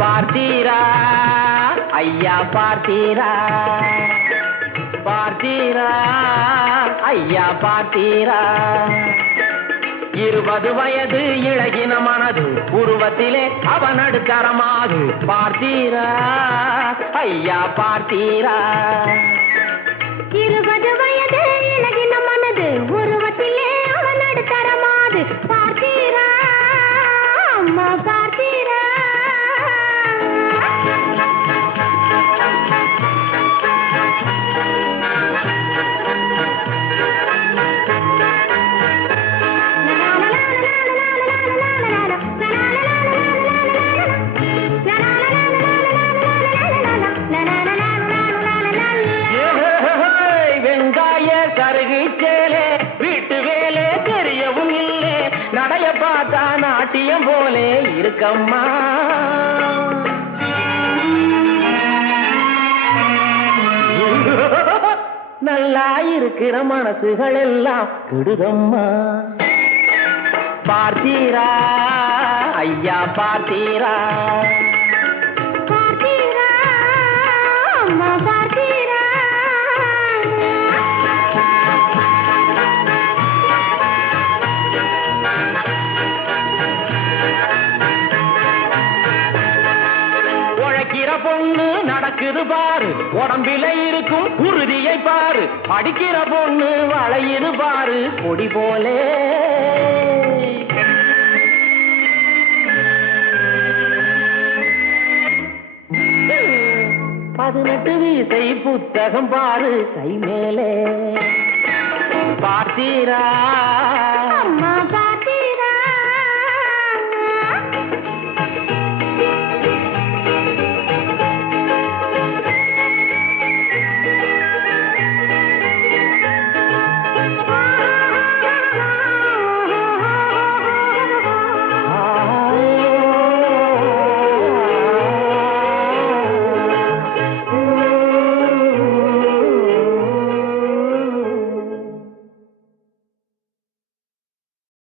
பார்த்தீரா ஐயா பார்த்தீரா, பார்த்தீரா ஐயா பார்த்தீரா, 20 வயது இழகின மனது உருவத்திலே அவன் அடுத்தரமாது. பார்த்தீரா ஐயா பார்த்தீரா, 20 வயது இழகின மனது உருவத்திலே அவன் அடுத்தரமாது. பார்த்தீரா அம்மா பார்த்தீரா. வெங்காய சருகு சேலே வீட்டு வேலே தெரியவும் இல்லை, நடைய பார்த்தா நாட்டியம் போலே இருக்கம்மா. நல்லா இருக்கிற மனசுகள் எல்லாம் கெடுதம்மா. பார்த்தீரா ஐயா பார்த்தீரா, பார்த்தீரா அம்மா பார்த்தீரா. உழைக்கிற பொண்ணு நடக்குது பாரு, உடம்பில இருக்கும் உறுதியை பாரு. படிக்கிற பொண்ணு வளையுது பாரு கொடி போலே. 18 வீசை புத்தகம் பாரு கை மேலே. பார்த்தீரா